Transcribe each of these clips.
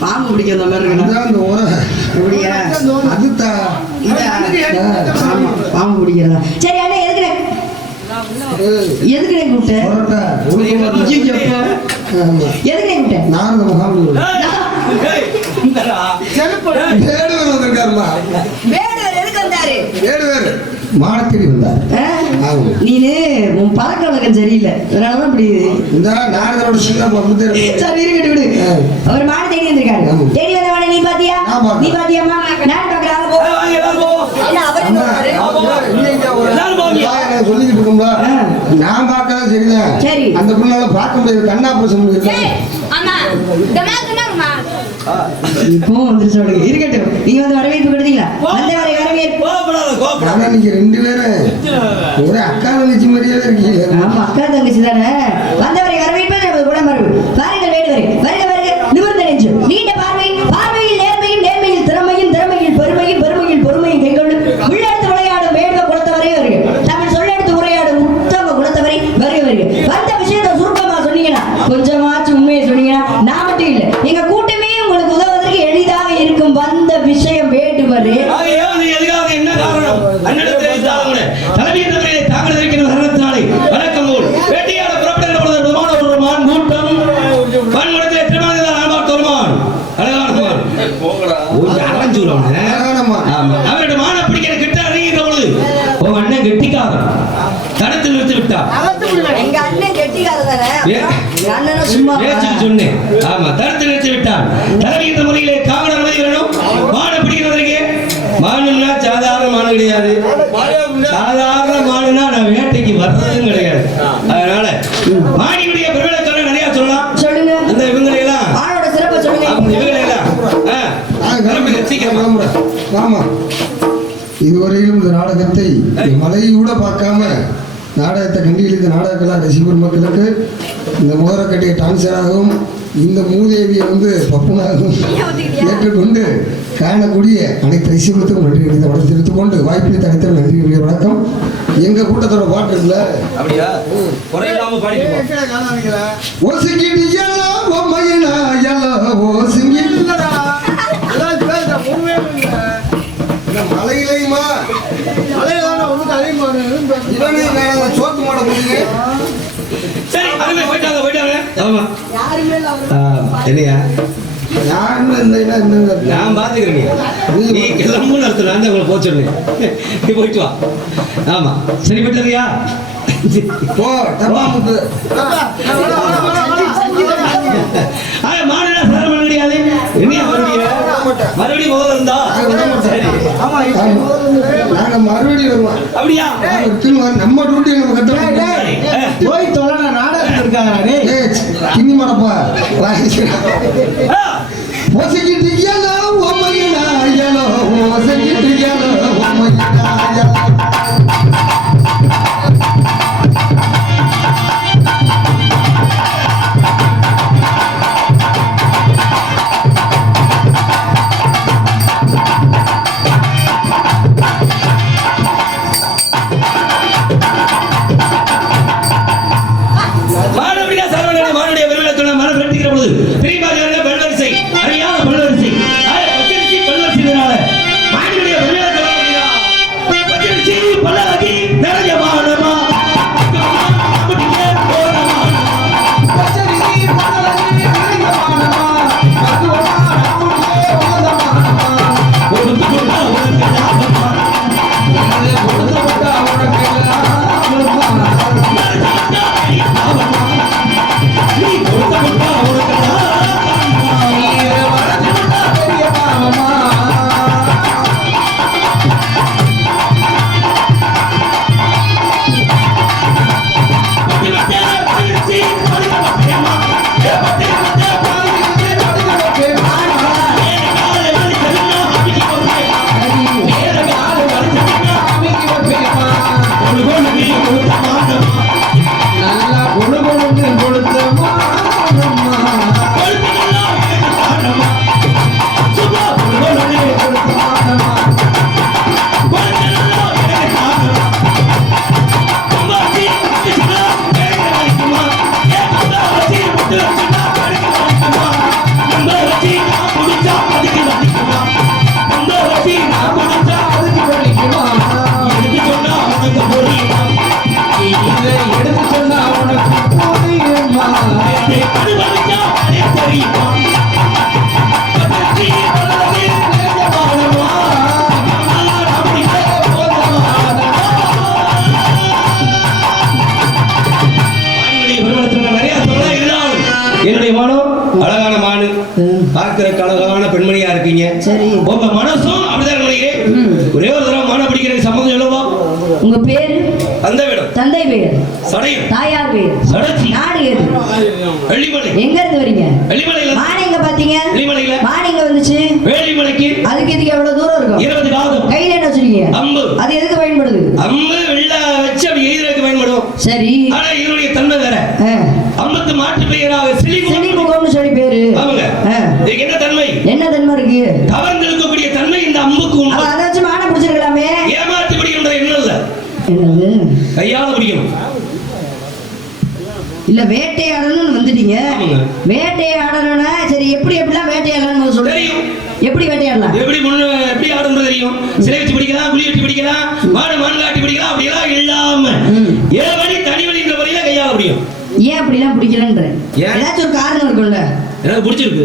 பாம்பு பிடிக்க அந்த மாதிரி பாம்பு பிடிக்கிறதா? சரி அண்ணா எதுக்கு கூப்பிட்டேன்? எதுக்கு கூப்பிட்டேன்? நான் முகாம் மாடத்தேடி வந்தார். நீனு உன் பழக்க வழக்கம் சரியில்லை, அதனாலதான் இப்படி. சரி இருக்கட்டு விடு. அவர் மாட தேடி வந்திருக்காரு. தேடி வந்தவன நீ பாத்தியா? நீ பாத்தியாமா? நான் பாக்குறேன். சொல்லிக்கிட்டு இருக்கோம்ல, நான் பார்க்கதான் சரிதான். சரி, அந்த பிள்ளைனால பார்க்க முடியாது, கண்ணா பிரசம் இப்போ வந்து சொல்லுங்க. இருக்கட்டும், நீங்க வந்து வரவேற்பு கொடுத்தீங்களா? வந்தவரை வரவேற்பு. நீங்க ரெண்டு பேரும் ஒரு அக்கா தங்கச்சி மாதிரியே இருக்கீங்க. ஆமா, அக்கா தங்கச்சி தானே. வந்தவரை வரவேற்பது கூட மரபு. பாருங்கள் வேடுவரை, வருக வருக, நிமிர்ந்த நெஞ்சு, நீண்ட பார்வை, பார்வையில் நேர்மையும், நேர்மையில் திறமையும், திறமையில் பெருமையும், பெருமையில் பொறுமையும் கைகொண்டு உள்ளெடுத்து விளையாடும் வேடுவ குலத்தவரே வருக. தமிழ் சொல்லெடுத்து உரையாடும் உத்தம குலத்தவரை வருக வருக. வந்த விஷயத்தை சுருக்கமா சொன்னீங்கன்னா, கொஞ்சமாச்சும் உண்மையை சொன்னீங்கன்னா, நான் மட்டும் இல்லை, எங்க கூட்டமே உங்களுக்கு உதவுவதற்கு எளிதாக இருக்கும். வந்த விஷயம் வேண்டுவரே. என்ன காரணம்? தலைமையை தாங்கள் இருக்கிற வருடத்தினாலே வணக்கம் போல் வேட்டையாட புறப்படுகிற பொழுது ஒரு மான் கூட்டம் பன்முடத்தில் திருமணம் ஆழ்வார்த்தோருமான் அழகானமான் அவருடைய மான பிடிக்கிற கிட்ட அறிகின்ற பொழுது உன் அண்ணன் கெட்டிக்காரன் தடுத்து நிறுத்தி விட்டார். எங்க அண்ணன் கெட்டிக்காரன் சும்மா சொன்னேன். ஆமா, தடுத்து நிறுத்தி விட்டார். தலைமையின் முறையிலே காவல் அனுமதி வேணும். மான பிடிக்கிறவருக்கு மானுன்னா சாதாரண மானு கிடையாது. சாதாரண மானுனா நான் வேட்டைக்கு வர்றதும் கிடையாது. அதனால மானியுடைய பிரபலத்தோட நிறைய சொல்லலாம். சொல்லுங்க. அந்த இவங்களை எல்லாம் ஆளோட சிறப்பை சொல்லுங்க. இவங்களை எல்லாம் சீக்கிரம். ஆமா, இதுவரையிலும் இந்த நாடகத்தை மலையை கூட பார்க்காம நாடகத்தை கண்டிகளித்த நாடகக்கெல்லாம் ரசிகர் மக்களுக்கு இந்த முகர கட்டிய டான்சராகவும் இந்த மூதேவியை வந்து பப்புனாகவும் ஏற்றுக்கொண்டு காணக்கூடிய அனைத்து ரசிகர்களுக்கும் நன்றி வணக்கம் தெரிவித்துக் கொண்டு வாய்ப்பை தனித்த நன்றி வணக்கம். எங்க கூட்டத்தோட பாட்டு இருக்குல்ல, அப்படியா குறையில்லாம மலையிலையுமா சோத்து மாட முடியுங்க. சரி, அதுவே போயிட்டாங்க போயிட்டாங்க. ஆமா, என்னையா நான் பாத்துக்கிறேன். நீ கிளம்பு நடத்து, நான் தான் உங்களை போச்சுடுறேன். நீ போயிட்டு வா. ஆமா, சரி போயிட்டாரியா? போ மாநில சாரம் பண்ண முடியாது. என்ன மறுபடியும் முதல்ல இருந்தா நாங்க மறுபடியும் வருவோம். அப்படியா? நம்ம டியூட்டி போய் தொலை நாடகம் இருக்காங்க. கிண்ணி மடப்பா ஓசைக்கிட்டு ஏலோ ஓமையினா ஏலோ ஓசைக்கிட்டு ஏலோ ஓமையினா மாணவனுடைய விருவிழத்துள்ள மனம் பெற்றிருக்கிற பொழுது பிரிவாக பல்வரிசை அறியாத பல்வரிசை பார்க்கறதுக்கு அழகான பெண்மணியா இருக்கீங்க. சரி. உங்க மனசும் அப்படிதான் நினைக்கிறேன். ஒரே ஒரு தடவை மான பிடிக்கிறதுக்கு சம்மந்தம் சொல்லவா? உங்க பேரு? தந்தை வீடம். தந்தை பேர்? சடையம். தாயார் பேர்? சடச்சி. நாடு எது? வெள்ளிமலை. எங்க இருந்து வரீங்க? வெள்ளிமலையில. மாடு எங்க பாத்தீங்க? வெள்ளிமலையில. மாடு எங்க வந்துச்சு? வேலிமலைக்கு. அதுக்கு இதுக்கு எவ்வளவு தூரம் இருக்கும்? 20 காதம். கையில என்ன வச்சிருக்கீங்க? அம்பு. அது எதுக்கு பயன்படுது? அம்பு வெள்ள வச்சு அப்படி எதிர்க்கு பயன்படும். சரி. ஆனா இதனுடைய தன்மை வேற. அம்புக்கு மாற்று பெயராக சிலிமுகம்னு சொல்லி பேரு. அவங்க இதுக்கு என்ன தன்மை? என்ன தன்மை இருக்கு? கவர்ந்தெழுக்கக்கூடிய தன்மை இந்த அம்புக்கு உண்டு. அதை வச்சு மானை பிடிச்சிருக்கலாமே. ஏமாத்தி பிடிக்கின்ற எண்ணம் இல்ல. என்னது? கையால பிடிக்கணும். இல்ல வேட்டையாடணும்னு வந்துட்டீங்க. வேட்டையாடணும்னா சரி, எப்படிலாம் வேட்டையாடணும்னு சொல்றீங்க? தெரியும். எப்படி வேட்டையாடலாம்? எப்படி ஆடுன்றது தெரியும். சிலை வச்சு பிடிக்கலாம், புலி வச்சு பிடிக்கலாம், மான்காட்டி பிடிக்கலாம். அப்படியெல்லாம் இல்லாம ஏவழி தனி வழின்ற வரையில கையால முடியும். ஏன் அப்படிலாம் பிடிக்கலன்ற ஏதாச்சும் ஒரு காரணம் இருக்கும்ல? எனக்கு பிடிச்சிருக்கு.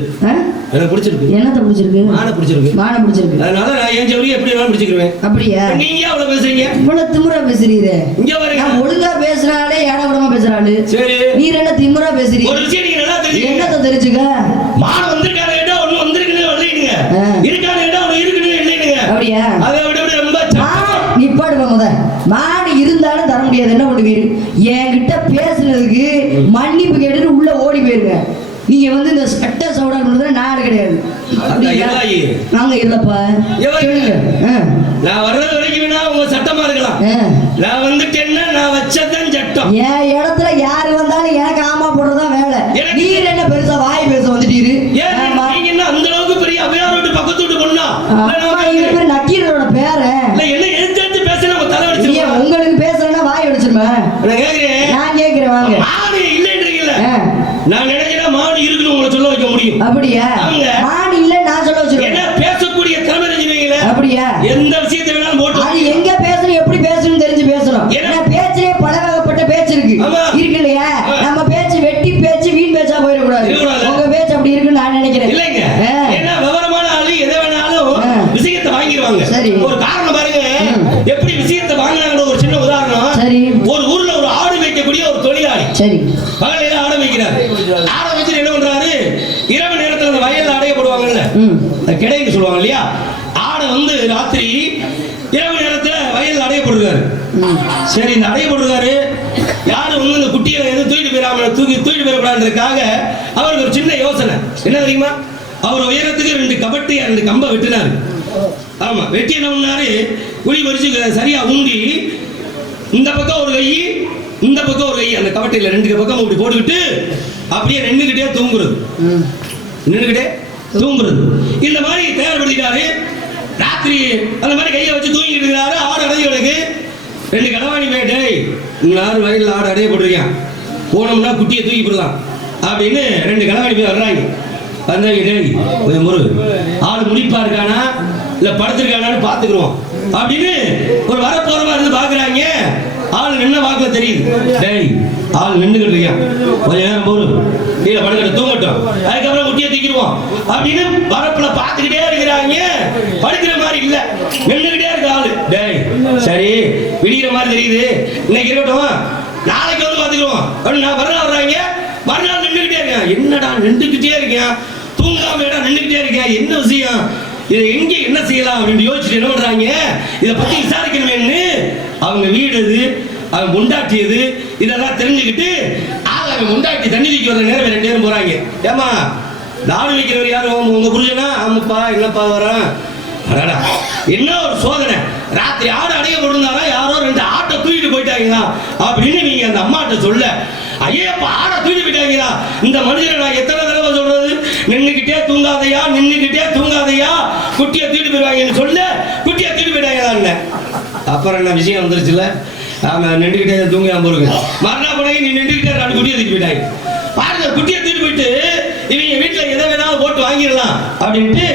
எனக்கு பிடிச்சிருக்கு. என்னத்த பிடிச்சிருக்கு? மானை பிடிச்சிருக்கு. மானை பிடிச்சிருக்கு. அதனால நான் என் ஜவுரி எப்படி வேணாலும் பிடிச்சிருவேன். அப்படியா? நீங்க அவ்வளவு பேசுறீங்க. இவ்வளவு திமிரா பேசுறீங்க. இங்க பாருங்க. நான் ஒழுங்கா பேசுறாளே ஏடகுடமா பேசுறாளு. சரி. நீர் என்ன திமிரா பேசுறீங்க? ஒரு விஷயம் நீங்க நல்லா தெரிஞ்சுங்க. என்னத்த தெரிஞ்சுக்க? மானை வந்திருக்காரு கேட்டா ஒண்ணு வந்திருக்குன்னு இல்லைங்க. இருக்காரு கேட்டா ஒண்ணு இருக்குன்னு இல்லைங்க. அப்படியா? அதை விட ரொம்ப நிப்பாடுவா முத. மாடு இருந்தாலும் தர முடியாது. என்ன பண்ணுவீரு? என்கிட்ட பேசுனதுக்கு மன்னிப்பு கேட்டுட்டு உள்ள ஓடி போயிருங்க. நீங்க வந்து இந்த சட்ட சவுடா பண்றது நாடு கிடையாது. நாங்க இல்லப்பா. நான் வர்றது வரைக்கும் வேணா உங்க சட்டமா இருக்கலாம். நான் வந்துட்டேன்னா நான் வச்சதான் சட்டம். என் இடத்துல யாரு வந்தாலும் எனக்கு ஆமா போடுறதுதான் வேலை. நீர் என்ன பெருசா வாய் பேச வந்துட்டீரு? நீங்க என்ன அந்த அளவுக்கு பெரிய அவையாரோட பக்கத்து விட்டு பொண்ணா? நக்கீரோட பேர என்ன எழுத்து பேச நம்ம தலை அடிச்சு. உங்களுக்கு பேசுறேன்னா வாய் அடிச்சிருமா? நான் கேக்குறேன் வாங்க. மாடு இல்லைன்றீங்கல்ல. நான் நினைக்கிறேன் மாடு இருக்குன்னு உங்களை சொல்ல வைக்க முடியும். அப்படியா? மாடு இல்ல நான் சொல்ல வச்சிருக்கேன். என்ன பேசக்கூடிய திறமை தெரிஞ்சுவீங்களே. அப்படியா? எந்த விஷயத்தை வேணாலும் போட்டு அது எங்க பேசணும் எப்படி பேசணும் தெரிஞ்சு பேசணும். ஏன்னா பேச்சிலே பல வகைப்பட்ட பேச்சு இருக்கு. இருக்கு இல்லையா? நம்ம பேச்சு வெட்டி பேச்சு வீண் பேச்சா போயிடக்கூடாது. உங்க பேச்சு அப்படி இருக்குன்னு நான் நினைக்கிறேன். இல்லைங்க. ஏன்னா விவரமான ஆளு எதை வேணாலும் விஷயத்தை வாங்கிடுவாங்க. ஒரு காரணம் பாருங்க. எப்படி விஷயத்தை வாங்கினாங்க ஒரு சின்ன உதாரணம். சரி. ஒரு ஊர்ல ஒரு ஆடு வைக்கக்கூடிய ஒரு தொழிலாளி. சரி. பகலையில ஆடு வைக்கிறாரு. ஆடை வச்சு என்ன பண்றாரு? இரவு நேரத்துல அந்த வயல்ல அடைய போடுவாங்கல்ல, கிடைன்னு சொல்லுவாங்க இல்லையா? ஆடை வந்து ராத்திரி இரவு நேரத்துல வயல்ல அடைய போடுறாரு. சரி, இந்த அடைய போடுறாரு. யாரும் வந்து இந்த குட்டிகளை எதுவும் தூக்கிட்டு போயிடாம தூக்கிட்டு போயிடக்கூடாதுக்காக அவருக்கு ஒரு சின்ன யோசனை. என்ன தெரியுமா? அவர் உயரத்துக்கு 2 கபட்டி 2 கம்பை வெட்டினாரு. ஆமா, வெட்டி என்ன பண்ணாரு? குழி பறிச்சு சரியா ஊண்டி இந்த பக்கம் ஒரு கை இந்த பக்கம் ஒரு கை அந்த கவட்டையில 2 பக்கம் அப்படி போட்டுக்கிட்டு அப்படியே நின்றுகிட்டே தூங்குறது. இந்த மாதிரி தயார்படுத்திட்டாரு. ராத்திரி அந்த மாதிரி கையை வச்சு தூங்கிட்டு இருக்கிறாரு. ஆடு அடைய கிடக்கு. 2 கடவாணி போயிட்டு யாரு வயலில் ஆடு அடைய போட்டிருக்கேன், போனோம்னா குட்டியை தூக்கி போடலாம் அப்படின்னு 2 கடவாணி போய் வர்றாங்க. வந்தாங்க, ஒரு ஆடு முடிப்பா இருக்கானா இல்ல படுத்திருக்கானான்னு பாத்துக்கிறோம் அப்படின்னு ஒரு வரப்போறமா இருந்து பாக்குறாங்க. ஆள் நின்ன வாக்குல தெரியுது. டேய், ஆள் நின்றுகிட்டு இருக்கான், கொஞ்ச நேரம் போதும், கீழே படுக்கிட்டு தூங்கட்டும், அதுக்கப்புறம் குட்டியை தூக்கிடுவோம் அப்படின்னு வரப்புல பாத்துக்கிட்டே இருக்கிறாங்க. படுக்கிற மாதிரி இல்ல, நின்றுகிட்டே இருக்கு ஆளு. டேய், சரி விடிகிற மாதிரி தெரியுது, இன்னைக்கு இருக்கட்டும், நாளைக்கு வந்து பாத்துக்கிறோம் அப்படின்னு நான் வர்றாங்க. மறுநாள் நின்றுகிட்டே இருக்கேன். என்னடா நின்றுகிட்டே இருக்கேன், தூங்காம நின்றுகிட்டே இருக்கேன், என்ன விஷயம், இதை எங்க என்ன செய்யலாம் அப்படின்னு யோசிச்சுட்டு என்ன பண்றாங்க, இதை பத்தி விசாரிக்கணுமேன்னு அவங்க வீடு எது, அவங்க முண்டாட்டியது இதெல்லாம் தெரிஞ்சுக்கிட்டு அவங்க முண்டாட்டி தண்ணி வைக்க வர நேரம் 2 பேரும் போறாங்க. ஏமா தாடு வைக்கிறவர் யாரும் உங்க புரிஞ்சனா? ஆமாப்பா, என்னப்பா வரான். என்ன ஒரு சோதனை, ராத்திரி ஆடு அடைய போட்டிருந்தாரா, யாரோ 2 ஆட்டை தூக்கிட்டு போயிட்டாங்களா அப்படின்னு நீங்க அந்த அம்மாட்ட சொல்ல, ஐயப்பா ஆடை தூக்கிட்டு போயிட்டாங்களா, இந்த மனுஷனை நான் எத்தனை தடவை சொல்றது, நின்னுக்கிட்டே தூங்காதையா, நின்னுக்கிட்டே தூங்காதையா, குட்டியை தூக்கிட்டு போயிடுவாங்கன்னு சொல்ல, குட்டியை தூக்கிட்டு போயிட்டாங்களா. அப்புறம் என்ன விஷயம் வந்துருச்சுல, ஆமா நின்றுக்கிட்டே தூங்காம போருங்க. மறுநாள் கூட நீ நின்றுக்கிட்டே 2 குட்டியை தூக்கிட்டு போயிட்டாங்க. பாருங்க, குட்டியை தூக்கிட்டு போயிட்டு இவங்க வீட்டுல எதை வேணாலும் போட்டு வாங்கிடலாம் அப்படின்ட்டு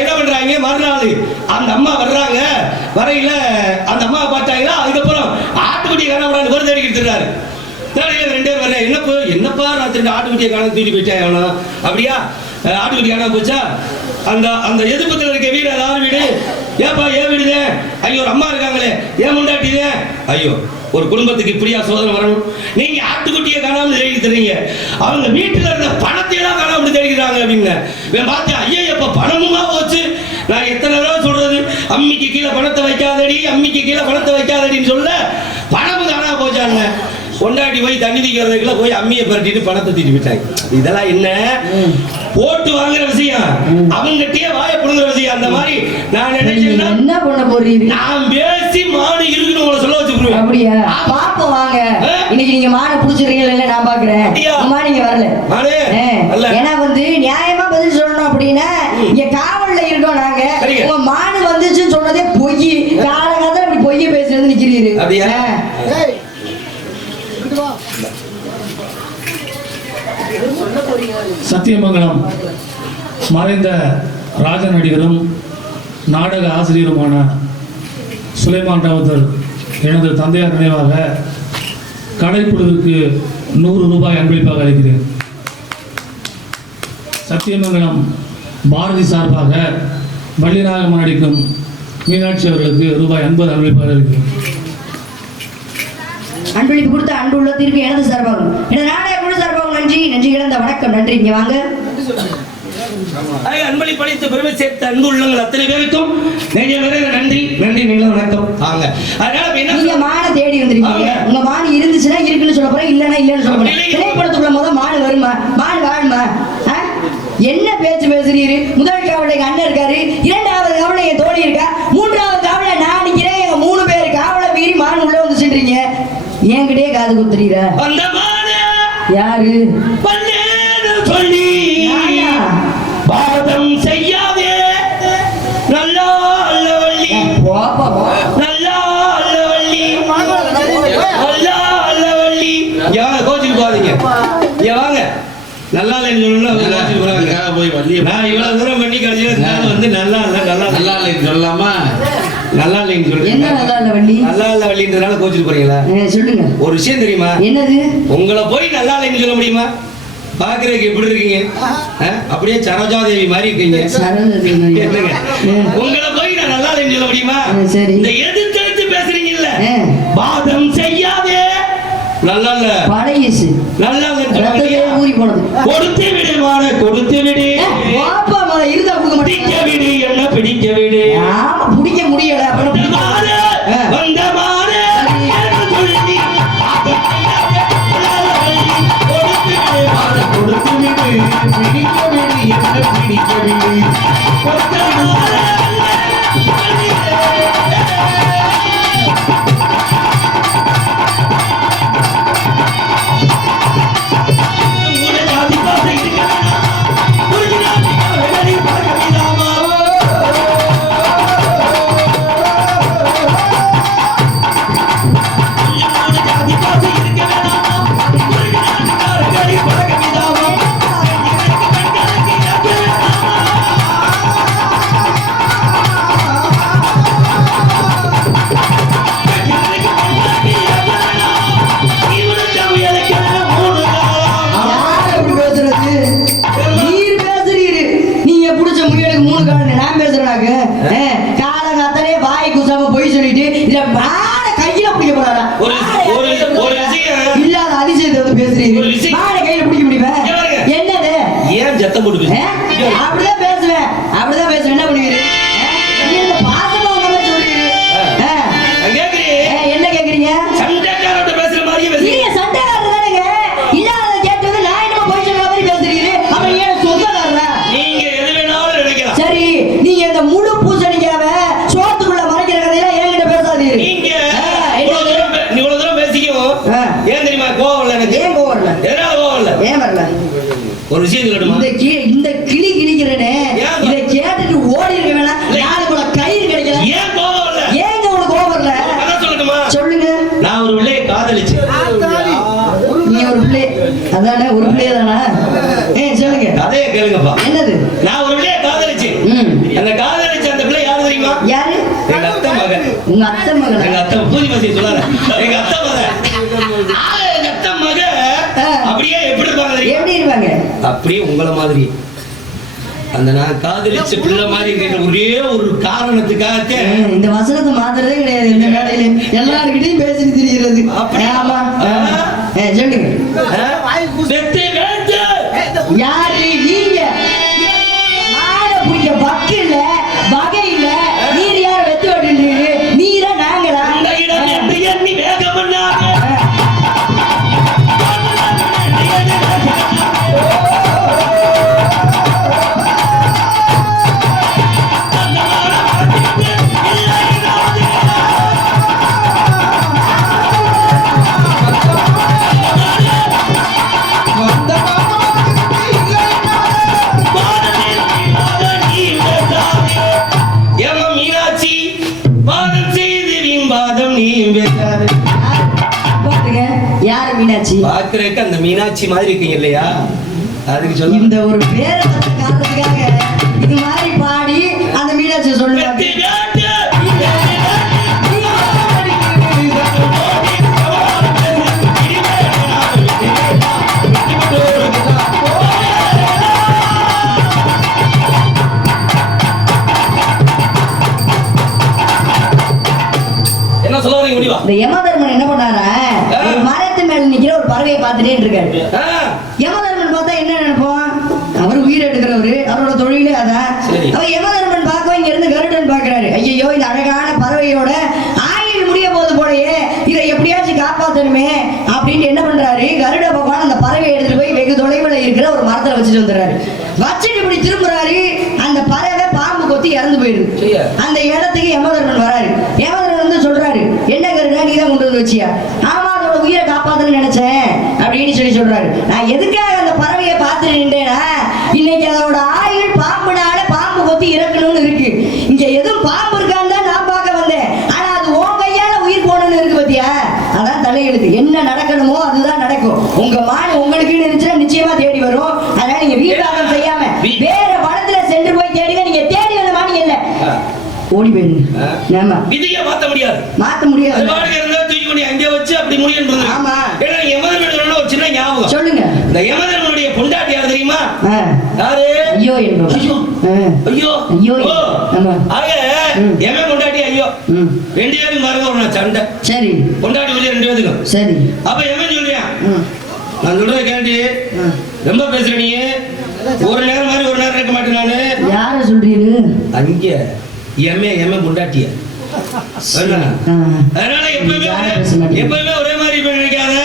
என்ன பண்றாங்க. மறுநாள் அந்த அம்மா வர்றாங்க. வரையில அந்த அம்மா பார்த்தாங்களா, அதுக்கப்புறம் ஆட்டுக்குட்டியை காணாம ஒரு தேடி எடுத்துறாரு. தேடியில 2 பேர் வர்றேன். என்னப்பா ராத்திரி ஆட்டுக்குட்டியை காண தூக்கிட்டு போயிட்டாங்க. அப்படியா, ஆட்டுக்குட்டி காணாம போச்சா, அந்த எதிர்பத்தில் இருக்க வீடு, அதாவது வீடு, ஏப்பா ஏன் வீடுதே, ஐயோ ஒரு அம்மா இருக்காங்களே, ஏன் முண்டாட்டிதே, ஐயோ ஒரு குடும்பத்துக்கு இப்படியா சோதனை வரணும். நீங்க ஆட்டுக்குட்டியை காணாம தெரியுங்க, அவங்க வீட்டுல இருந்த பணத்தை எல்லாம் காணாம பணத்துக்கு தேடிக்கிறாங்க அப்படின்னு இவன் பார்த்தேன். ஐயா இப்ப பணமுமா போச்சு. நான் எத்தனை தடவை சொல்றது, அம்மிக்கு கீழே பணத்தை வைக்காதடி, அம்மிக்கு கீழே பணத்தை வைக்காதடின்னு சொல்ல பணமும் தானா போச்சாங்க. கொண்டாடி போய் தண்ணி தீக்கிறதுக்குள்ள போய் அம்மியை பரட்டிட்டு பணத்தை தீட்டு விட்டாங்க. இதெல்லாம் என்ன போட்டு வாங்குற விஷயம், அவங்ககிட்டயே வாய புடுங்குற விஷயம். அந்த மாதிரி நான் நினைச்சேன்னா என்ன பண்ண போறீங்க? நான் பேசி மாடு இருக்குன்னு உங்களை சொல்ல வச்சுருவேன். அப்படியா? பாப்போம் வாங்க. இன்னைக்கு நீங்க மானை புடிச்சிருக்கீங்களா இல்ல நான் பாக்குறேன். அம்மா நீங்க வரல. ஏன்னா வந்து நியாயமா பதில் சொல்லணும் அப்படின்னா இங்க காவல்ல இருக்கோம் நாங்க. உங்க மாடு வந்துச்சுன்னு சொன்னதே பொய். காலகாலத்துல அப்படி பொய்ய பேசுறது நிக்கிறீரு. அப்படியா? சத்தியமங்கலம் மறைந்த ராஜ நடிகரும் நாடக ஆசிரியருமான சுலைமான் ராவுத்தர் எனது தந்தையார் நினைவாக கடைப்புழுவிற்கு 100 ரூபாய் அன்பளிப்பாக அளிக்கிறேன். சத்தியமங்கலம் பாரதி சார்பாக வள்ளிநாயகம்மன் நடிக்கும் மீனாட்சி அவர்களுக்கு ரூபாய் 50 அன்பளிப்பாக அளிக்கிறேன். அன்பளிப்பு கொடுத்த அன்பு உள்ளத்திற்கு எனது சார்பாகும் எனது நாடக குழு சார்பாகும் நன்றி. நன்றி கிடந்த வணக்கம். நன்றி. இங்க வாங்க. அன்பளி படைத்த பெருமை சேர்த்த அன்பு உள்ளங்கள் அத்தனை பேருக்கும் நன்றி. நன்றி நீங்கள வணக்கம். வாங்க. அதனால நீங்க மான தேடி வந்திருக்கீங்க. உங்க மான் இருந்துச்சுன்னா இருக்குன்னு சொல்ல போறேன், இல்லன்னா இல்லன்னு சொல்ல போறேன். திரைப்படத்துக்குள்ள முத மான் வருமா, மான் வாழுமா? என்ன பேச்சு பேசுறீரு? முதல் காவலை எங்க அண்ணன் இருக்காரு, இரண்டாவது காவலை என் தோழி இருக்கா, மூன்றாவது காவலை நான் நிக்கிறேன். எங்க 3 பேர் காவலை மீறி மான் உள்ள வந்து சென்றீங்க. என்கிட்டயே காது குத்துறீர. யாரு சொல்லி பாதம் செய்யாதே நல்லா அல்லவள்ளி, நல்லா அல்லவள்ளி, நல்லா அல்லவள்ளி. கோச்சுக்கு போகாதீங்க. வாங்க. நல்லா இல்லைன்னு சொல்லணும்னா போய் வள்ளி நான் இவ்வளவு தூரம் பண்ணி கடைசியில வந்து நல்லா இல்ல நல்லா நல்லா இல்லைன்னு சொல்லலாமா? நல்லா இல்லைன்னு சொல்லுங்க. என்ன நல்லா இல்ல வள்ளி? நல்லா இல்ல வள்ளின்றதுனால கோச்சுட்டு போறீங்களா? சொல்லுங்க. ஒரு விஷயம் தெரியுமா? என்னது? உங்களை போய் நல்லா இல்லைன்னு சொல்ல முடியுமா? பாக்குறதுக்கு எப்படி இருக்கீங்க? அப்படியே சரோஜாதேவி மாதிரி இருக்கீங்க. உங்களை போய் நான் நல்லா இல்லைன்னு சொல்ல முடியுமா? இந்த எதிர்த்து பேசுறீங்கல்ல, பாதம் செய்யாதே நல்லா இல்ல பழையசு நல்லா இல்ல ஊறி போனது. கொடுத்து விடு மான கொடுத்து விடு. பாப்பா மலை இருந்தா கொடுக்க மாட்டீங்க. விடு என்ன பிடிக்க விடு. ஆமா பிடிக்க முடியல. அப்புறம் வந்த மானே சொல்லி கொடுத்து விடு பிடிக்க விடு என்ன பிடிக்க விடு. அப்படிதான் பேசுவேன். என்ன பண்ணுவீரு? என்ன கேக்குறீங்க? சண்டைக்காரர்கிட்ட பேசுற மாதிரியே பேசுறீங்க. சண்டைக்காரர் தானேங்க. இல்லாத கேட்டது நான் என்ன போய் சொல்ற மாதிரி பேசுறீங்க. அப்ப ஏன் சொந்தக்காரரா? நீங்க எது வேணாலும் நினைக்கலாம். சரி, நீங்க இந்த முழு பூசணிக்காவ சோத்துக்குள்ள மறைக்கிற கதையெல்லாம் என்கிட்ட பேசாதீங்க. நீங்க இவ்வளவு தூரம் பேசிக்கும். ஏன் தெரியுமா கோவம் வரல எனக்கு? ஏன் கோவம் வரல? எதனால கோவம் வரல? ஏன் வரல? ஒரு விஷயம் சொல்லட்டுமா? இந்த கிளி கிளிக்கிறனே இத கேட்டுட்டு ஓடி இருக்க வேணா. நாளை கூட கயிறு கிடைக்கல. ஏன் கோவம் வரல? ஏங்க உங்களுக்கு கோவம் வரல? அத சொல்லட்டுமா? சொல்லுங்க. நான் ஒரு பிள்ளையை காதலிச்சேன். நீங்க ஒரு பிள்ளை அதானே? ஒரு பிள்ளை தானா? சொல்லுங்க. கதையை கேளுங்கப்பா. என்னது? நான் ஒரு பிள்ளையை காதலிச்சேன். அந்த காதலிச்ச அந்த பிள்ளை யாரு தெரியுமா? யாரு? எங்க அத்தை மகன். உங்க அத்தை மகன்? எங்க அத்தை பூஜை பத்தி சொல்லாத. எங்க அத்தை மகன். எங்க அத்தை மகன் அப்படியே எப்படி இருப்பாங்க? எப்படி இருப்பாங்க? அப்படியே உங்களை மாதிரி. அந்த நான் காதலிச்ச பிள்ளை மாதிரி இருக்கிற ஒரே ஒரு காரணத்துக்காக இந்த வசனத்தை மாத்துறதே கிடையாது. இந்த மேடையில எல்லாருக்கிட்டையும் பேசிட்டு திரிகிறது. ஆமா சொல்லுங்க. யாரு நீங்க? மீனாட்சி மாதிரி இருக்கீங்க இல்லையா, அதுக்கு சொல்ல இந்த ஒரு பேரை வச்ச காரணத்துக்காக இது மாதிரி பாடி அந்த மீனாட்சி சொல்லுவாங்க. என்ன சொல்ல வரீங்க முடிவா? இந்த யமதர்மன் என்ன பண்ணாரா, ஒரு மரத்து மேல நிக்கிற ஒரு பறவையை பார்த்துட்டே இருக்காரு. யமதர்மன் பார்த்தா என்ன நினைப்போம், அவர் உயிர் எடுக்கிறவரு, அவரோட தொழிலே அதான். அவர் யமதர்மன் பார்க்க இங்க இருந்து கருடன் பாக்குறாரு. ஐயோ இந்த அழகான பறவையோட ஆயுள் முடிய போது போலயே, இதை எப்படியாச்சும் காப்பாத்தணுமே அப்படின்னு என்ன பண்றாரு, கருட பகவான் அந்த பறவையை எடுத்துட்டு போய் வெகு தொலைவில் இருக்கிற ஒரு மரத்துல வச்சுட்டு வந்துடுறாரு. வச்சுட்டு இப்படி திரும்புறாரு, அந்த பறவை பாம்பு கொத்தி இறந்து போயிடுது. அந்த இடத்துக்கு யமதர்மன் வராரு. யமதர்மன் வந்து சொல்றாரு, என்ன கருடா நீ தான் கொண்டு வந்து வச்சியா? ஆமா, அதோட உயிரை காப்பாத்தணும்னு நினைச்சேன் அப்படின்னு சொல்றாரு. நான் எதுக்காக அந்த பறவையை பார்த்து நின்றேன்னா, இன்னைக்கு அதோட ஆயுள் பாம்புனால பாம்பு கொத்தி இறக்கணும்னு இருக்கு. இங்க எதுவும் பாம்பு இருக்கான்னு தான் நான் பார்க்க வந்தேன். ஆனா அது உன் கையால உயிர் போகணும்னு இருக்கு பத்தியா, அதான் தலையெழுத்து. என்ன நடக்கணுமோ அதுதான் நடக்கும். உங்க மான் உங்களுக்குன்னு இருந்துச்சுன்னா நிச்சயமா தேடி வரும். அதனால நீங்க வீட்டாகம் செய்யாம வேற வனத்துல சென்று போய் தேடினா நீங்க தேடி வந்த மான் இல்ல, ஓடி போயிருங்க. விதியை மாத்த முடியாது, மாத்த முடியாது. தூக்கி கொண்டு அங்கே வச்சு அப்படி முடியும். ஆமா, யமதர்மன் ஒரு சின்ன ஞாபகம் சொல்லுங்க. இந்த யமதர்மனுடைய பொண்டாட்டி யார் தெரியுமா? யாரு? ஐயோ ஐயோ ஐயோ ஐயோ. ஆக யமன் பொண்டாட்டி ஐயோ, ரெண்டு பேரும் மறந்து ஒரு சண்டை. சரி, பொண்டாட்டி வெளியே ரெண்டு பேருக்கும். சரி, அப்ப யமன் சொல்றியா, நான் சொல்றத கேட்டு ரொம்ப பேசுற நீ, ஒரு நேரம் மாதிரி ஒரு நேரம் இருக்க மாட்டேன் நானு. யார சொல்றீரு? அங்க எம பொண்டாட்டிய. அதனால எப்பவுமே ஒரே மாதிரி நினைக்காத.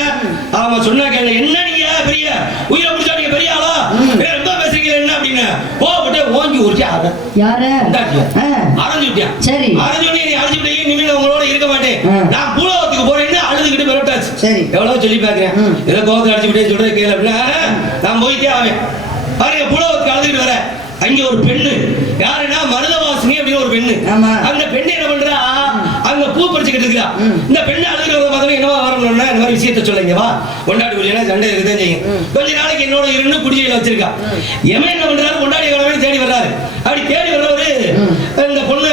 அவன் சொன்னா கேள்வி, என்ன நீங்க பெரிய உயிரை பிடிச்சா நீங்க பெரிய ஆளா, ரொம்ப பேசுறீங்க என்ன அப்படின்னு போட்டு ஓங்கி உரிச்சா. யாரு? அரைஞ்சு விட்டியா? சரி, அரைஞ்சு நீ அரைஞ்சு விட்டீங்க, இனிமேல் உங்களோட இருக்க மாட்டேன், நான் பூலோகத்துக்கு போறேன்னு அழுதுகிட்டு மிரட்டாச்சு. சரி, எவ்வளவு சொல்லி பாக்குறேன், ஏதோ கோபத்தை அடிச்சு விட்டே சொல்றது கேளு அப்படின்னா நான் போயிட்டே ஆவேன். பாருங்க, பூலோகத்துக்கு அழுதுகிட்டு வர, அங்க ஒரு பெண்ணு, யாருன்னா மருதவாசினி அப்படின்னு ஒரு பெண்ணு. அந்த பெண்ணு என்ன பண்றா, அங்க பூ பறிச்சுக்கிட்டு இருக்கா. இந்த பெண்ணு அழுகிறத பார்த்தா என்னவா வரணும்னா, இந்த மாதிரி விஷயத்த சொல்லுங்க, வா கொண்டாடி புரியல சண்டை இருக்குதான் செய்யும். கொஞ்ச நாளைக்கு என்னோட இருந்து குடிசையில வச்சிருக்கா. எவன் என்ன பண்றாரு, கொண்டாடி கிழமை தேடி வர்றாரு. அப்படி தேடி வர்றவரு இந்த பொண்ணு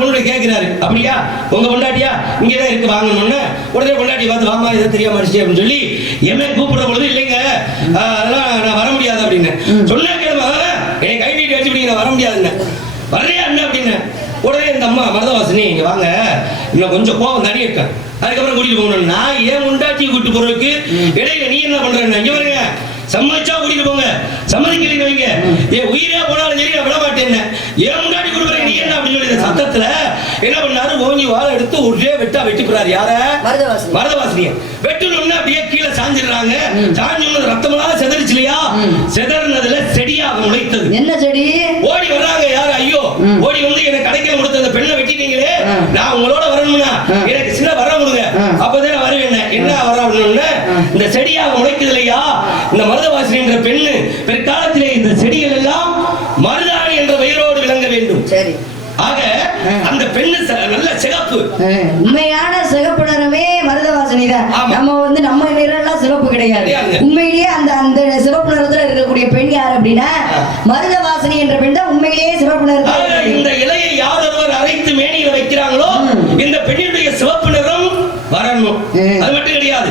பொண்ணு கேட்கிறாரு, அப்படியா உங்க பொண்டாட்டியா இங்கதான் இருக்கு வாங்கணும்னு. உடனே பொண்டாட்டி பார்த்து வாமா இதை தெரியாம அடிச்சு அப்படின்னு சொல்லி எவன் கூப்பிடுற பொழுது, இல்லைங்க அதெல்லாம் நான் வர முடியாது அப்படின்னு சொன்னா. கேளுமா, என்னை கை நீட்டி அடிச்சு நான் வர முடியாதுங்க, வர்றியா என்ன அப்படின்னு. உடனே இந்த அம்மா மருதவாசினி இங்க வாங்க, இன்னும் கொஞ்சம் கோபம் தனி இருக்கேன், அதுக்கப்புறம் கூட்டிட்டு போகணும். நான் ஏன் முண்டாட்டி கூட்டு போறதுக்கு இடையில நீ என்ன பண்றேன், இங்க வருங்க, சம்மதிச்சா கூட்டிட்டு போங்க, சம்மதிக்கிறீங்க வைங்க, என் உயிரே போனாலும் சரி நான் விட மாட்டேன், ஏன் முண்டாட்டி கொடுக்குறேன் நீ என்ன அப்படின்னு சொல்லி சத்தத்துல என்ன பண்ணாரு, ஓங்கி வாழை எடுத்து ஒரே வெட்டா வெட்டிக்கிறாரு. யார? மருதவாசினிய. வெட்டணும்னு அப்படியே கீழே சாஞ்சிடுறாங்க. சாஞ்சு ரத்தமெல்லாம் செதறிச்சு இல்லையா, செதறினதுல செடியாக முளைத்தது. என்ன செடி? ஓடி வர்றாங்க யாரு, ஐயோ ஓடி வந்து எனக்கு கிடைக்க கொடுத்த அந்த பெண்ணை வெட்டிட்டீங்களே, நான் உங்களோட வரணும்னா எனக்கு சின்ன வர கொடுங்க, அப்பதான் வருவேன். என்ன வர அப்படின்னு இந்த செடியாக முளைக்குது இல்லையா, இந்த மருதவாசினி என்ற பெண்ணு பிற்காலத்திலே இந்த செடிகள் எல்லாம் மருதாணி என்ற பெயரோடு விளங்க வேண்டும். சரி, ஆக அந்த பெண்ணு நல்ல சிகப்பு, உண்மையான சிகப்பு நிறமே மருதவாசினி தான். நம்ம வந்து நம்ம நிறம் சிவப்பு கிடையாது. உண்மையிலேயே அந்த அந்த சிவப்பு நிறத்துல இருக்கக்கூடிய பெண் யார் அப்படின்னா மருதவாசினி என்ற பெண் தான் உண்மையிலேயே சிவப்பு நிறத்தில். இந்த இலையை யார் ஒருவர் அரைத்து மேனியில வைக்கிறாங்களோ இந்த பெண்ணினுடைய சிவப்பு நிறம் வரணும். அது மட்டும் கிடையாது.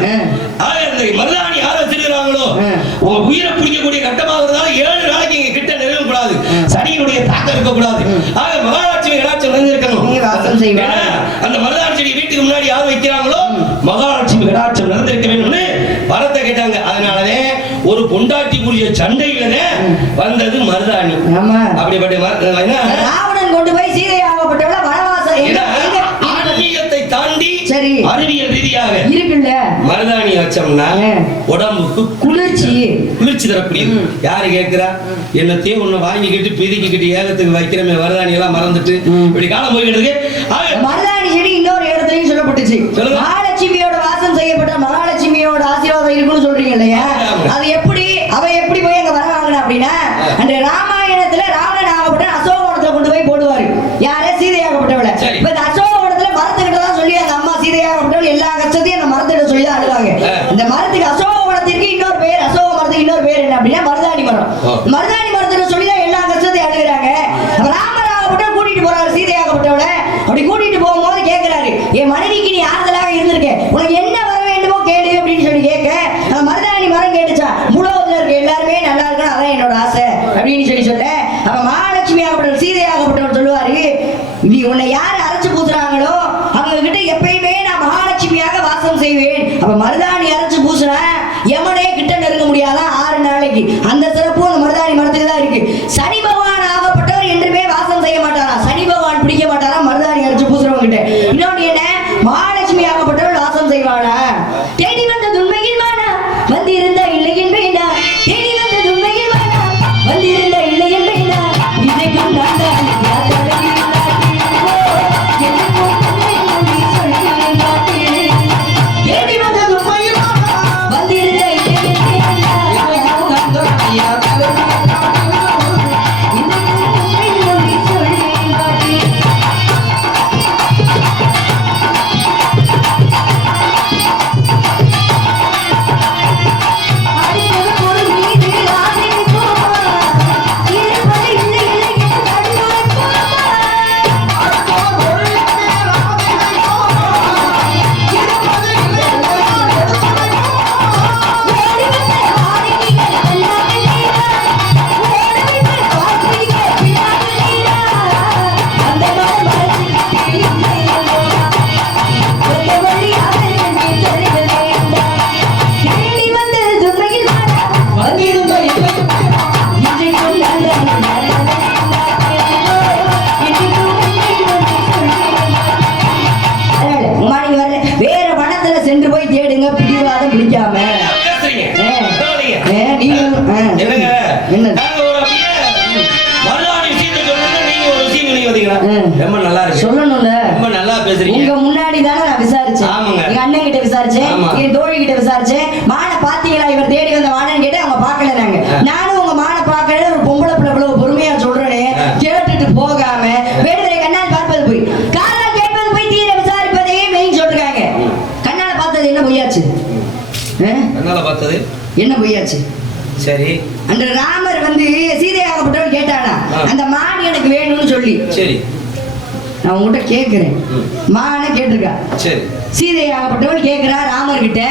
ஆக இந்த மருதாணி யார் வச்சிருக்கிறாங்களோ உயிரை பிடிக்கக்கூடிய கட்டமாகிறதால 7 நாளைக்கு இங்க கிட்ட நெருங்க கூடாது, சனியினுடைய தாக்கம் இருக்க கூடாது. ஆக மகாலட்சுமி கடாட்சம் நிறைஞ்சிருக்கணும். அந்த மருதாணி செடி வீட்டுக்கு முன்னாடி யார் வைக்கிறாங்களோ மகாலட்சுமி கடாட்சம் நிறைந்திருக்க வேண்டும்னு வரத்தை கேட்டாங்க. அதனாலவே ஒரு பொண்டாட்டி புரிய சண்டையில வந்தது மருதாணி. அப்படிப்பட்ட ராவணன் கொண்டு போய் சீதையாகப்பட்டவள வனவாசம் ஆன்மீகத்தை தாண்டி சரி அறிவியல் ரீதியாக இருக்குல்ல, மருதாணி வச்சோம்னா உடம்புக்கு குளிர்ச்சி தரக்கூடியது. யாரு கேட்கிறா, என்னத்தையும் ஒண்ணு வாங்கிக்கிட்டு பிதிக்கிட்டு ஏகத்துக்கு வைக்கிறமே மருதாணி எல்லாம் மறந்துட்டு இப்படி காலம் போய்கிட்டு இருக்கு. மருதாணி செடி இன்னொரு இடத்துலயும் சொல்லப்பட்டுச்சு, மகாலட்சுமியோட வாசம் செய்யப்பட்ட மகாலட்சுமியோட ஆசீர்வாதம் இருக்குன்னு சொல்றீங்க இல்லையா, அது எப்படி அவ எப்படி போய் அங்க வர வாங்கின அப்படின்னா அந்த ராமாயணத்துல ராவணன் ஆகப்பட்ட அசோகவனத்துல கொண்டு போய் போடுவாரு. யாரே சீதையாகப்பட்டவள. இப்ப இந்த அசோகவனத்துல மரத்துக்கிட்ட தான் சொல்லி அந்த அம்மா சீதையாகப்பட்டவள் எல்லா கஷ்டத்தையும் அந்த மரத்திட்ட சொல்லி தான் அழுவாங்க. இந்த மரத்துக்கு அசோகவனத்திற்கு இன்னொரு பெயர் அப்ப ராமராகப்பட்டவர் கூட்டிட்டு போறாரு சீதையாகப்பட்டவளை. அப்படி கூட்டிட்டு போகும்போது கேட்கிறாரு, என் மனைவிக்கு நீ ஆறுதலாக இருந்திருக்க, உனக்கு என்ன வர வேண்டுமோ கேளு அப்படின்னு சொல்லி கேட்க, அந்த மருதாணி மரம் கேட்டுச்சா, உலகத்துல இருக்க எல்லாருமே நல்லா இருக்கணும், அதான் என்னோட ஆசை அப்படின்னு சொல்லி சொல்ல, அப்ப மகாலட்சுமி ஆகப்பட்டவர் சீதையாகப்பட்டவர் சொல்லுவாரு, நீ உன்னை யார் அரைச்சு பூசுறாங்களோ அவங்க கிட்ட எப்பயுமே நான் மகாலட்சுமியாக வாசம் செய்வேன். அப்ப மருதாணி அரைச்சு பூசுன எமனே கிட்ட நெருங்க முடியாதான் 6 நாளைக்கு. அந்த சிறப்பும் அந்த மருதாணி மரத்துக்கு தான் இருக்கு. சனி பகவான் ஆகப்பட்டவர் என்றுமே வாசம் செய்ய மாட்டாரா, சனி பகவான் பிடிக்க மாட்டாரா மருதாணி அரைச்சு பூசுறவங்க கிட்ட. இன்னொன்னு என்ன, மகாலட்சுமி ஆகப்பட்டவர் வாசம் செய்வாளா. தேடி வந்த உண்மையில் மானா வந்திருந்த இல்லை என்பேனா, தேடி வந்த உண்மையில் மானா வந்திருந்த இல்லை என்பேனா, இதைக்கும் நான் தான் ரொம்ப நல்லா இருக்கு. சொல்லணும்ல, ரொம்ப நல்லா பேசுறீங்க. உங்க முன்னாடி தானே நான் விசாரிச்சேன், எங்க அண்ணன் கிட்ட விசாரிச்சேன், என் தோழி கிட்ட விசாரிச்சேன். மானை பாத்தீங்களா, இவர் தேடி வந்த மானன்னு கேட்டு அவங்க பாக்கல. நானும் உங்க மானை பாக்கல, ஒரு பொம்பளை பிள்ளை இவ்வளவு பொறுமையா சொல்றேனே கேட்டுட்டு போகாம வேடுவரை கண்ணால் பார்ப்பது போய் காலால் கேட்பது போய் தீர விசாரிப்பதே மெயின் சொல்றாங்க. கண்ணால பார்த்தது என்ன பொய்யாச்சு, கண்ணால பார்த்தது என்ன பொய்யாச்சு. சரி, அந்த ராமர் வந்து சீதையாகப்பட்டவர் கேட்டானா, அந்த மான் எனக்கு வேணும்னு சொல்லி. சரி, நான் உங்ககிட்ட கேட்கிறேன், மானை கேட்டிருக்கா. சரி, சீதையாகப்பட்டவர் கேட்கிறா ராமர் கிட்ட.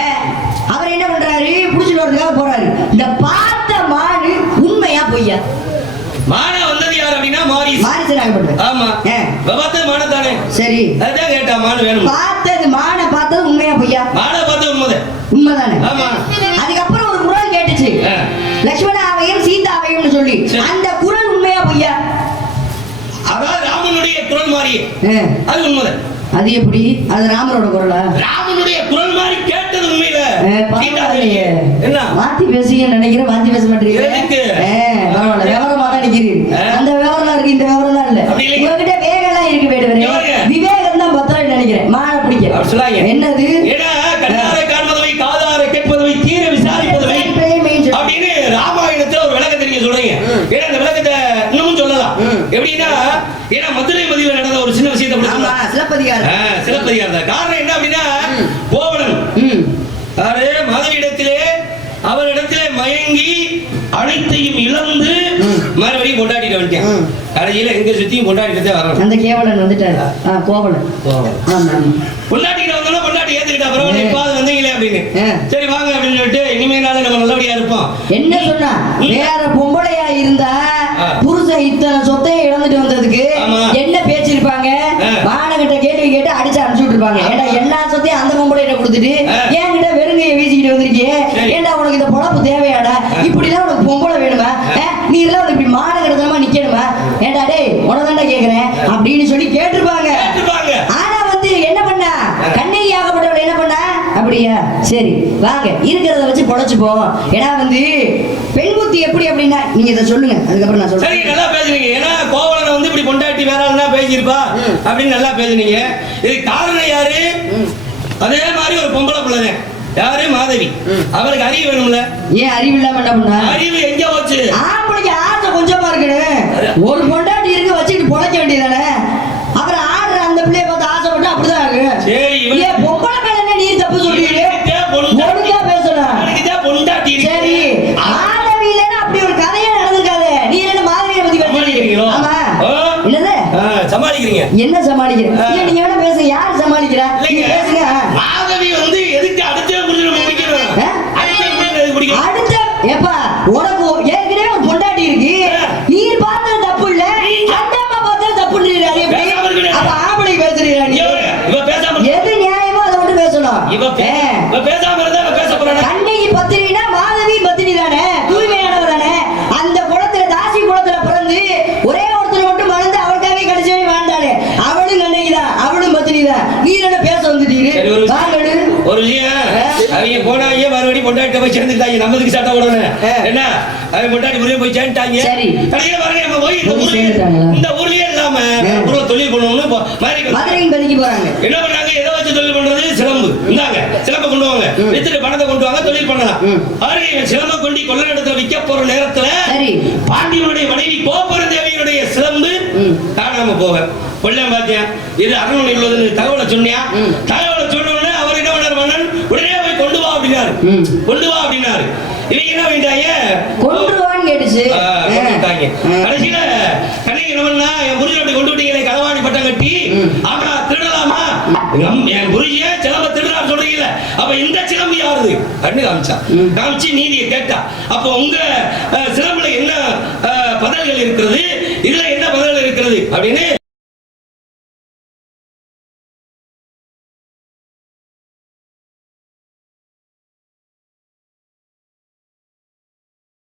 அவர் என்ன பண்றாரு, புடிச்சுட்டு வரதுக்காக போறாரு. இந்த பார்த்த மானு உண்மையா பொய்யா? மான வந்தது யார் அப்படின்னா மாரிசனாகப்பட்டவர். ஆமா, பார்த்தது மான தானே. சரி, அதான் கேட்டா மான் வேணும். பார்த்தது மானை பார்த்தது உண்மையா பொய்யா? மானை பார்த்தது உண்மைதான். உண்மைதானே. ஆமா. அதுக்கப்புறம் ஒரு குரல் கேட்டுச்சு, லட்சுமணாவையும் சீதாவையும் சொல்லி. அந்த குரல் உண்மையா பொய்யா? அதாவது ராமனுடைய குரல் மாதிரி. அது உண்மைதான். அது எப்படி, அது ராமரோட குரலா? ராமனுடைய குரல் மாதிரி கேட்டது உண்மையில. என்ன மாத்தி பேசுறீங்கன்னு நினைக்கிறேன், மாத்தி பேச மாட்டீங்க. பரவாயில்ல, விவரமா தான் நிக்கிறீங்க. அந்த விவரம் இருக்கு, இந்த விவரம் தான் இல்ல. உங்ககிட்ட வேகம்லாம் இருக்கு வேடுவரே, விவேகம் தான் பத்திரம் நினைக்கிறேன். மாலை பிடிக்க என்னது, கண்ணாரை காண்பதை காதாரை கேட்பதை தீர விசாரிப்பதை அப்படின்னு ராமாயணத்துல ஒரு விளக்கத்தை நீங்க சொல்றீங்க. ஏன்னா அந்த விளக்கத்தை இன்னமும் சொல்லலாம். எப்படின்னா, ஏன்னா மதுரை மதியில் நடந்த ஒரு சின்ன விஷயத்தை சிலப்பதிகாரம். காரணம் என்ன அப்படின்னா, கோவலன் மாதவியிடத்திலே அவரிடத்திலே மயங்கி அனைத்தையும் இழந்து மறுபடியும் கொண்டாடிட்டு வந்துட்டேன். கடைசியில எங்க சுத்தியும் கொண்டாடிட்டு வரணும். அந்த கேவலன் வந்துட்டாரு, கோவலன் கொண்டாடிட்டு வந்தோம்னா கொண்டாடி ஏத்துக்கிட்டா பரவாயில்ல, இப்ப வந்தீங்களே அப்படின்னு. சரி வாங்க அப்படின்னு சொல்லிட்டு இனிமேனாலும் நம்ம நல்லபடியா இருப்போம். என்ன சொன்னா, வேற பொம்பளையா இருந்தா புருஷன் இத்தனை சொத்தையை இழந்துட்டு வந்ததுக்கு என்ன பேச்சிருப்பாங்க, மானகிட்ட கேள்வி கேட்டு அடிச்சு அனுப்பிச்சுட்டு இருப்பாங்க. ஏன்னா எல்லா சொத்தையும் அந்த பொம்பளையிட்ட கொடுத்துட்டு என்கிட்ட வெறுங்கையை வீசிக்கிட்டு வந்திருக்கியே, ஏன்டா உனக்கு இந்த பொழப்பு தேவையாடா, இப்படிதான் உனக்கு பொம்பளை வேணுமா, நீ எல்லாம் இப்படி மானகிடத்தனமா நிக்கணுமா, ஏன்டா டேய் உனதாண்டா கேக்குறேன் அப்படின்னு சொல்லி கேட்டிருப்பாங்க. ஆனா வந்து என்ன பண்ணா, கண்ணகி ஆகப்பட்டவள் என்ன பண்ணா, அப்படியா சரி வாங்க இருக்கிறத வச்சு பொழைச்சுப்போம். ஏன்னா வந்து பெண் புத்தி எப்படி அப்படின்னா, நீங்க இதை சொல்லுங்க, அதுக்கப்புறம் நான் சொல்றேன். நல்லா பேசுறீங்க. ஏன்னா கோவலனை வந்து இப்படி பொண்டாட்டி வேற ஆளுனா பேசியிருப்பா அப்படின்னு நல்லா பேசுனீங்க. இது காரணம் யாரு, அதே மாதிரி ஒரு பொம்பளை பிள்ளை யாரு, மாதவி. அவருக்கு அறிவு வேணும்ல. ஏன் அறிவு இல்லாம என்ன பண்ணா, அறிவு எங்க போச்சு? ஆம்பளைக்கு ஆசை கொஞ்சமா இருக்கணும், ஒரு பொண்டாட்டி இருக்கு வச்சுக்கிட்டு பொழைக்க வேண்டியதானே. அப்புறம் ஆடுற அந்த பிள்ளைய பார்த்து ஆசைப்பட்டு அப்படிதான் இருக்கு. சரி, பொம்பளை மேல என்ன நீ தப்பு சொல்றீங்க, ஒழுங்கா பேசணும். பொண்டாட்டி சரி, மாதவியில அப்படி ஒரு கதையே நடந்திருக்காது. நீ என்ன மாதவியை பத்தி பேசுறீங்க? ஆமா, சமாளிக்கிறீங்க? என்ன சமாளிக்கிறேன் இல்ல, நீங்க வேணா பேசுங்க. யார் சமாளிக்கிறா? நீங்க இல்லைங்க. பேசுங்க. மாதவி வந்து எதுக்கு அடுத்த புரிஞ்சு பிடிக்கணும்? ஆ? அடுத்த புரிஞ்சு பிடிக்கணும். அடுத்த எப்பா உனக்கு ஏற்கனவே ஒரு பொண்டாட்டி இருக்கு. நீ பார்த்தது தப்பு இல்ல, அந்த அம்மா பார்த்தது தப்பு இல்ல. அது எப்படி? பேசாம இருக்கணும். அப்ப ஆம்பளை பேசுறீங்க நீ. இவ பேசாம இரு. எது நியாயமோ அதை மட்டும் பேசணும். இவ பேசாம இருந்தா இவ பேச போறானா? கண்ணகி பத்தினினா மாதவி பத்தினி தானே, தூய்மையானவர் தானே. அந்த குளத்துல தாசி குளத்துல பிறந்து ஒரே ஒருத்தர் மட்டும் மறந்து அவளுக்காகவே கடைசி வாழ்ந்தாளே, அவளும் கண்ணகி தான், அவளும் பத்தினி தான். நீ என்ன பேச வந்துட்டீரு? சரி, வாங்கடு. ஒரு விஷயம், அவங்க போனாங்க மறுபடியும் பொண்டாட்டி போய் சேர்ந்துட்டாங்க. நம்மதுக்கு சட்டை போடணும் என்ன? அவங்க பொண்டாட்டி முறையே போய் சேர்ந்துட்டாங்க. சரி. கடைசியில பாருங்க, நம்ம போய் இந்த போய் ஊர்லயே சேர்ந்துட்டாங்களா? இந்த ஊர்லயே இல்லாம ஊர்ல தொழில் பண்ணணும்னு மதுரையின் பதிக்கு போறாங்க. என்ன பண்ணாங்க? எதை வச்சு தொழில் பண்றது? சிலம்பு. இந்தாங்க சிலம்பை கொண்டு வாங்க, வித்துட்டு பணத்தை கொண்டு வாங்க, தொழில் பண்ணலாம். பாருங்க, சிலம்பை கொண்டு கொள்ள இடத்துல விற்க போற நேரத்துல சரி. பாண்டியனுடைய மனைவி கோபுரம் தேவியுடைய சிலம்பு காணாம போக கொள்ளம் பாத்தியா? இது அரண்மனை உள்ளது தகவலை சொன்னியா? தகவலை சொன்ன உடனே அவர் என்ன பண்ணார்? மன்னன் உடனே போய் கொண்டு வா அப்படின்னாரு. கொண்டு வா அப்படின்னாரு. இவங்க என்ன பண்ணிட்டாங்க? கொன்றுவான்னு கேட்டுச்சு. கொண்டுட்டாங்க. கடைசியில கண்ணகி என்ன பண்ணா? என் புரிஞ்சு அப்படி கொண்டு விட்டீங்களே, களவாணி பட்டம் கட்டி. ஆமா, திருடலாமா? என் புரிஞ்ச சிலம்ப திருடலாம் சொல்றீங்கல்ல, அப்ப இந்த சிலம்பு யாருது? கண்ணு காமிச்சா. காமிச்சு நீதியை கேட்டா. அப்ப உங்க சிலம்புல என்ன பதில்கள் இருக்கிறது, இதுல என்ன பதில்கள் இருக்கிறது அப்படின்னு